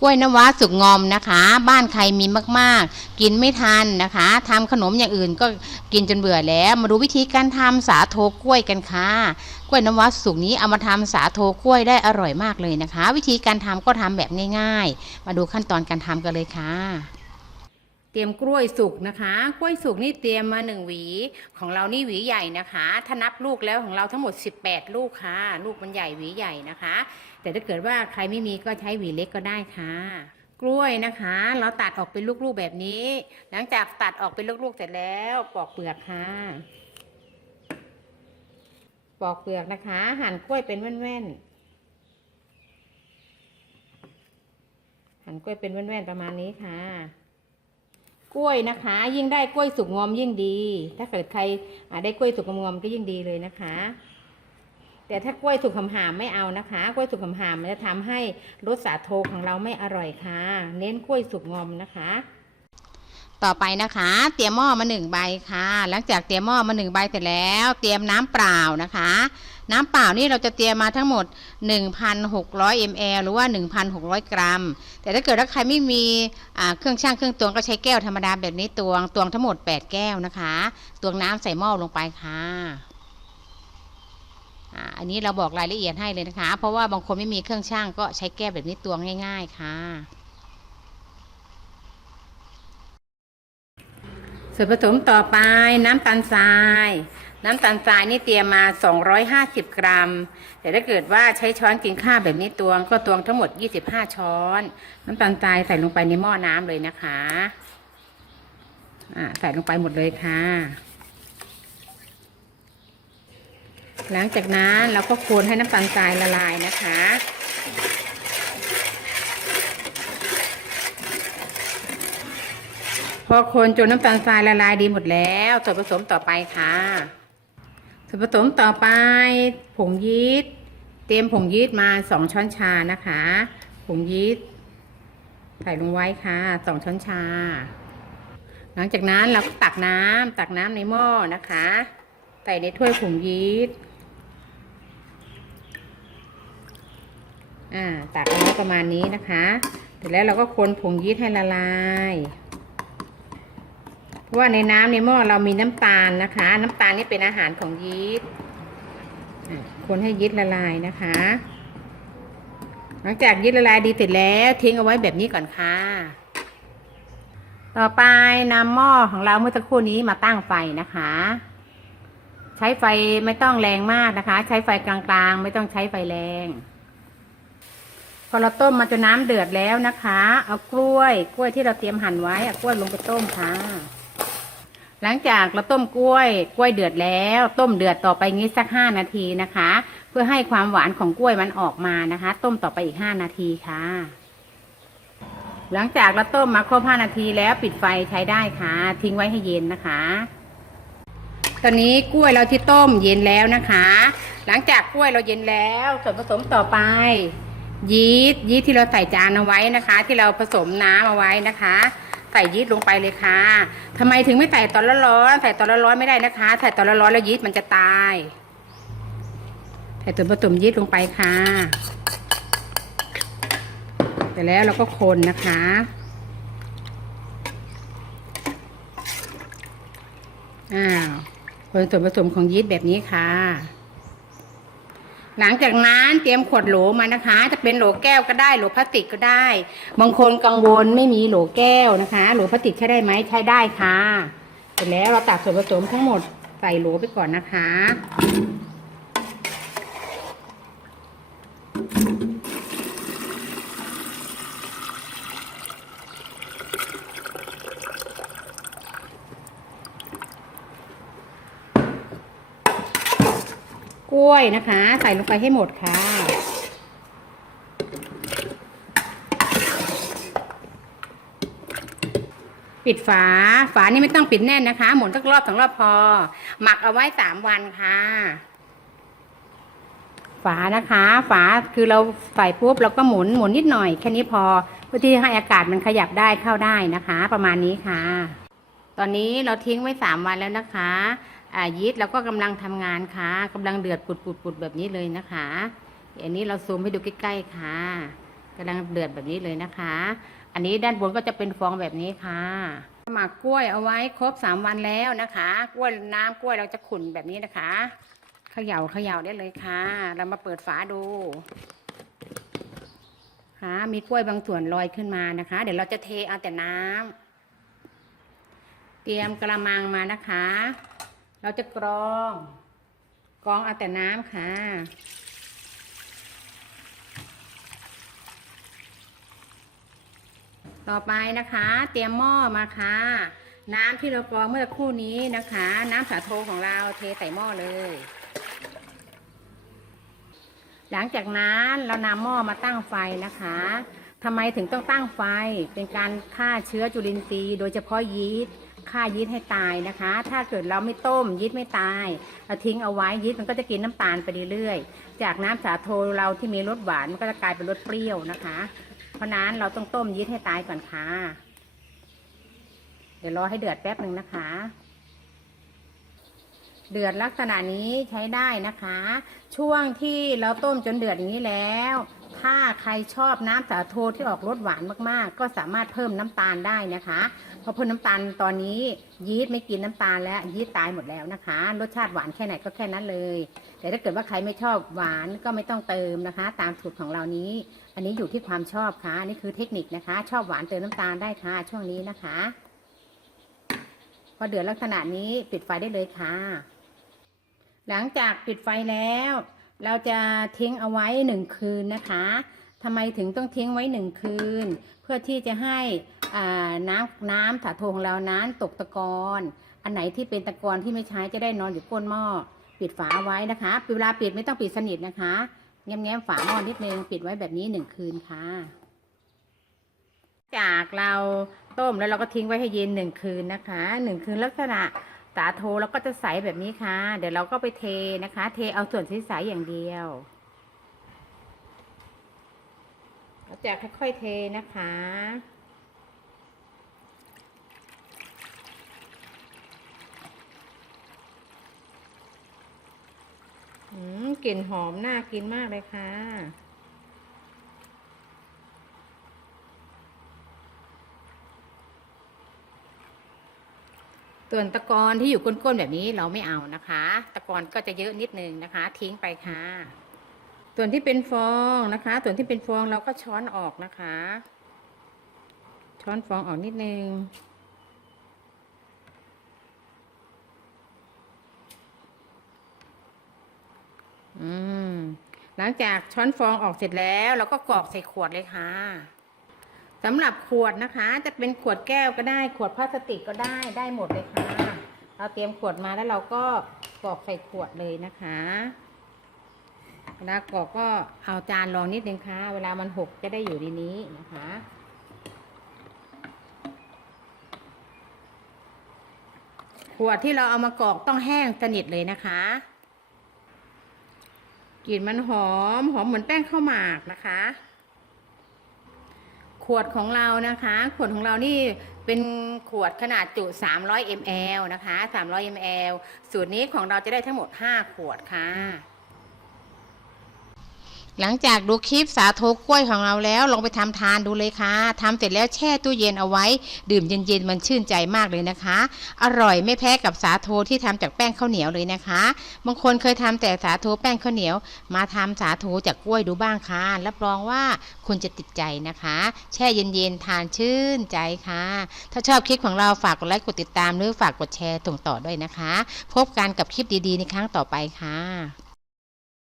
กล้วยน้ำว้าสุกงอมนะคะ บ้านใครมีมากๆ กินไม่ทันนะคะทำขนมอย่างอื่นก็กินจนเบื่อแล้ว มาดูวิธีการทำสาโทกล้วยกันค่ะ กล้วยน้ำว้าสุกนี้เอามาทำสาโทกล้วยได้อร่อยมากเลยนะคะ วิธีการทำก็ทำแบบง่าย ๆ มาดูขั้นตอนการทำกันเลยค่ะ ตรียมกล้วยสุกนะคะ กล้วยสุกนี่เตรียมมาหนึ่งหวี ของเรานี่หวีใหญ่นะคะ ถ้านับลูกแล้วของเราทั้งหมด 18 ลูกค่ะ ลูกมันใหญ่หวีใหญ่นะคะ แต่ถ้าเกิดว่าใครไม่มีก็ใช้หวีเล็กก็ได้ค่ะ กล้วยนะคะ เราตัดออกเป็นลูกๆแบบนี้ หลังจากตัดออกเป็นลูกๆเสร็จแล้วปอกเปลือกค่ะปอกเปลือกนะคะ หั่นกล้วยเป็นแว่นๆหั่นกล้วยเป็นแว่นๆประมาณนี้ค่ะ กล้วยนะคะ ยิ่งได้กล้วยสุกงอมยิ่งดี ถ้าเกิดใครได้กล้วยสุกงอมก็ยิ่งดีเลยนะคะ แต่ถ้ากล้วยสุกหำหามไม่เอานะคะ กล้วยสุกหำหามมันจะทำให้รสสาโทของเราไม่อร่อยค่ะ เน้นกล้วยสุกงอมนะคะ ต่อไปนะคะ เตรียมหม้อมาหนึ่งใบค่ะ หลังจากเตรียมหม้อมาหนึ่งใบเสร็จแล้ว เตรียมน้ำเปล่านะคะ น้ำเปล่านี่เราจะเตรียมมาทั้งหมด 1,600 ml หรือว่า 1,600 กรัม แต่ถ้าเกิดว่าใครไม่มีเครื่องช่างเครื่องตวงก็ใช้แก้วธรรมดาแบบนี้ตวงตวงทั้งหมด 8 แก้วนะคะ ตวงน้ำใส่หม้อลงไปค่ะอันนี้เราบอกรายละเอียดให้เลยนะคะ เพราะว่าบางคนไม่มีเครื่องช่างก็ใช้แก้วแบบนี้ตวงง่าย ๆ ค่ะ ส่วนผสมต่อไปน้ำตาลทราย น้ำตาลทรายนี่เตรียมมา 250 กรัม แต่ถ้าเกิดว่าใช้ช้อนกินข้าวแบบนี้ตวงก็ตวงทั้งหมด 25 ช้อน น้ำตาลทรายใส่ลงไปในหม้อน้ำเลยนะคะอ่าใส่ลงไปหมดเลยค่ะ หลังจากนั้นเราก็คนให้น้ำตาลทรายละลายนะคะ พอคนจนน้ำตาลทรายละลายดีหมดแล้ว ส่วนผสมต่อไปค่ะ ส่วนผสมต่อไป ผงยีสต์เตรียมผงยีสต์มาสองช้อนชานะคะ ผงยีสต์ใส่ลงไว้ค่ะสองช้อนชา หลังจากนั้นเราก็ตักน้ำตักน้ำในหม้อนะคะ ใส่ในถ้วยผงยีสต์อ่าตักเอาประมาณนี้นะคะ เสร็จแล้วเราก็คนผงยีสต์ให้ละลาย เพราะว่าในน้ำในหม้อเรามีน้ำตาลนะคะ น้ำตาลนี่เป็นอาหารของยีสต์คนให้ยีสต์ละลายนะคะ หลังจากยีสต์ละลายดีเสร็จแล้วทิ้งเอาไว้แบบนี้ก่อนค่ะ ต่อไปนำหม้อของเราเมื่อสักครู่นี้มาตั้งไฟนะคะ ใช้ไฟไม่ต้องแรงมากนะคะ ใช้ไฟกลางๆ ไม่ต้องใช้ไฟแรงพอเราต้มมาจนน้ำเดือดแล้วนะคะ เอากล้วย กล้วยที่เราเตรียมหั่นไว้ เอากล้วยลงไปต้มค่ะ หลังจากเราต้มกล้วย กล้วยเดือดแล้ว ต้มเดือดต่อไปงี้สักห้านาทีนะคะ เพื่อให้ความหวานของกล้วยมันออกมานะคะ ต้มต่อไปอีกห้านาทีค่ะ หลังจากเราต้มมาครบห้านาทีแล้วปิดไฟใช้ได้ค่ะ ทิ้งไว้ให้เย็นนะคะ ตอนนี้กล้วยเราที่ต้มเย็นแล้วนะคะ หลังจากกล้วยเราเย็นแล้วส่วนผสมต่อไปยีสต์ยีสต์ที่เราใส่จานเอาไว้นะคะ ที่เราผสมน้ำเอาไว้นะคะ ใส่ยีสต์ลงไปเลยค่ะทำไมถึงไม่ใส่ตอนร้อนๆใส่ตอนร้อนๆไม่ได้นะคะ ใส่ตอนร้อนๆแล้วยีสต์มันจะตาย ใส่ส่วนผสมยีสต์ลงไปค่ะเสร็จแล้วเราก็คนนะคะอ้าวคนส่วนผสมของยีสต์แบบนี้ค่ะ หลังจากนั้นเตรียมขวดโหลมานะคะ จะเป็นโหลแก้วก็ได้โหลพลาสติกก็ได้ บางคนกังวลไม่มีโหลแก้วนะคะโหลพลาสติกใช้ได้ไหมใช้ได้ค่ะ เสร็จแล้วเราตักส่วนผสมทั้งหมดใส่โหลไปก่อนนะคะ กล้วยนะคะ ใส่ลงไปให้หมดค่ะ ปิดฝา ฝานี่ไม่ต้องปิดแน่นนะคะ หมุนสักรอบสองรอบพอ หมักเอาไว้สามวันค่ะ ฝานะคะ ฝาคือเราใส่ปุ๊บเราก็หมุนหมุนนิดหน่อยแค่นี้พอเพื่อที่ให้อากาศมันขยับได้เข้าได้นะคะ ประมาณนี้ค่ะ ตอนนี้เราทิ้งไว้สามวันแล้วนะคะ อ่ายีสต์เราก็กำลังทำงานค่ะกำลังเดือดปุดปุดปุดแบบนี้เลยนะคะอันนี้เราซูมให้ดูใกล้ๆค่ะกำลังเดือดแบบนี้เลยนะคะ อันนี้ด้านบนก็จะเป็นฟองแบบนี้ค่ะหมักกล้วยเอาไว้ครบสามวันแล้วนะคะ กล้วยน้ำกล้วยเราจะขุ่นแบบนี้นะคะเขย่าเขย่าได้เลยค่ะ เรามาเปิดฝาดูค่ะมีกล้วยบางส่วนลอยขึ้นมานะคะ เดี๋ยวเราจะเทเอาแต่น้ำเตรียมกระมังมานะคะ เราจะกรอง กรองเอาแต่น้ำค่ะ ต่อไปนะคะ เตรียมหม้อมาค่ะ น้ำที่เรากรองเมื่อครู่นี้นะคะ น้ำสาโทของเราเทใส่หม้อเลย หลังจากนั้นเรานำหม้อมาตั้งไฟนะคะทำไมถึงต้องตั้งไฟเป็นการฆ่าเชื้อจุลินทรีย์โดยเฉพาะยีสต์ ฆ่ายีสต์ให้ตายนะคะ ถ้าเกิดเราไม่ต้มยีสต์ไม่ตายเราทิ้งเอาไว้ยีสต์มันก็จะกินน้ำตาลไปเรื่อยๆ จากน้ำสาโทเราที่มีรสหวานมันก็จะกลายเป็นรสเปรี้ยวนะคะ เพราะนั้นเราต้องต้มยีสต์ให้ตายก่อนค่ะ เดี๋ยวรอให้เดือดแป๊บหนึ่งนะคะ เดือดลักษณะนี้ใช้ได้นะคะ ช่วงที่เราต้มจนเดือดอย่างนี้แล้ว ถ้าใครชอบน้ำสาโทที่ออกรสหวานมากๆ ก็สามารถเพิ่มน้ำตาลได้นะคะเพราะเพิ่มน้ำตาลตอนนี้ยีสต์ไม่กินน้ำตาลแล้วยีสต์ตายหมดแล้วนะคะ รสชาติหวานแค่ไหนก็แค่นั้นเลย แต่ถ้าเกิดว่าใครไม่ชอบหวานก็ไม่ต้องเติมนะคะ ตามสูตรของเรานี้ อันนี้อยู่ที่ความชอบค่ะนนี่คือเทคนิคนะคะ ชอบหวานเติมน้ำตาลได้ค่ะ ช่วงนี้นะคะพอเดือดลักษณะนี้ปิดไฟได้เลยค่ะ หลังจากปิดไฟแล้ว เราจะทิ้งเอาไว้หนึ่งคืนนะคะทำไมถึงต้องทิ้งไว้หนึ่งคืน เพื่อที่จะให้น้ำน้ำถาโถงเรานั้นตกตะกอนอันไหนที่เป็นตะกอนที่ไม่ใช้จะได้นอนอยู่ก้นหม้อปิดฝาเอาไว้นะคะเวลาปิดไม่ต้องปิดสนิทนะคะแง้มๆฝาหม้อนิดนึงปิดไว้แบบนี้หนึ่งคืนค่ะ จากเราต้มแล้วเราก็ทิ้งไว้ให้เย็นหนึ่งคืนนะคะหนึ่งคืนลักษณะ สาโทเราก็จะใสแบบนี้ค่ะ เดี๋ยวเราก็ไปเทนะคะ เทเอาส่วนที่ใสอย่างเดียวเราจะค่อยๆเทนะคะอืมกลิ่นหอมน่ากินมากเลยค่ะ ส่วนตะกอนที่อยู่ก้นๆแบบนี้เราไม่เอานะคะ ตะกอนก็จะเยอะนิดนึงนะคะ ทิ้งไปค่ะ ส่วนที่เป็นฟองนะคะ ส่วนที่เป็นฟองเราก็ช้อนออกนะคะ ช้อนฟองออกนิดนึงอืมหลังจากช้อนฟองออกเสร็จแล้ว เราก็กรอกใส่ขวดเลยค่ะ สำหรับขวดนะคะ จะเป็นขวดแก้วก็ได้ ขวดพลาสติกก็ได้ได้หมดเลยค่ะ เราเตรียมขวดมาแล้วเราก็กรอกใส่ขวดเลยนะคะเวลากรอกก็เอาจานรองนิดนึงค่ะ เวลามันหกจะได้อยู่ในนี้นะคะขวดที่เราเอามากรอกต้องแห้งสนิทเลยนะคะกลิ่นมันหอมหอมเหมือนแป้งข้าวหมากนะคะ ขวดของเรานะคะ ขวดของเรานี่เป็นขวดขนาดจุ 300 ml นะคะ 300 ml สูตรนี้ของเราจะได้ทั้งหมด 5 ขวดค่ะ หลังจากดูคลิปสาโทกล้วยของเราแล้ว ลองไปทำทานดูเลยค่ะทำเสร็จแล้วแช่ตู้เย็นเอาไว้ ดื่มเย็นๆมันชื่นใจมากเลยนะคะ อร่อยไม่แพ้กับสาโทที่ทำจากแป้งข้าวเหนียวเลยนะคะ บางคนเคยทำแต่สาโทแป้งข้าวเหนียว มาทำสาโทจากกล้วยดูบ้างค่ะ รับรองว่าคุณจะติดใจนะคะ แช่เย็นๆทานชื่นใจค่ะ ถ้าชอบคลิปของเราฝากกดไลค์กดติดตามหรือฝากกดแชร์ส่งต่อด้วยนะคะ พบกันกับคลิปดีๆในครั้งต่อไปค่ะ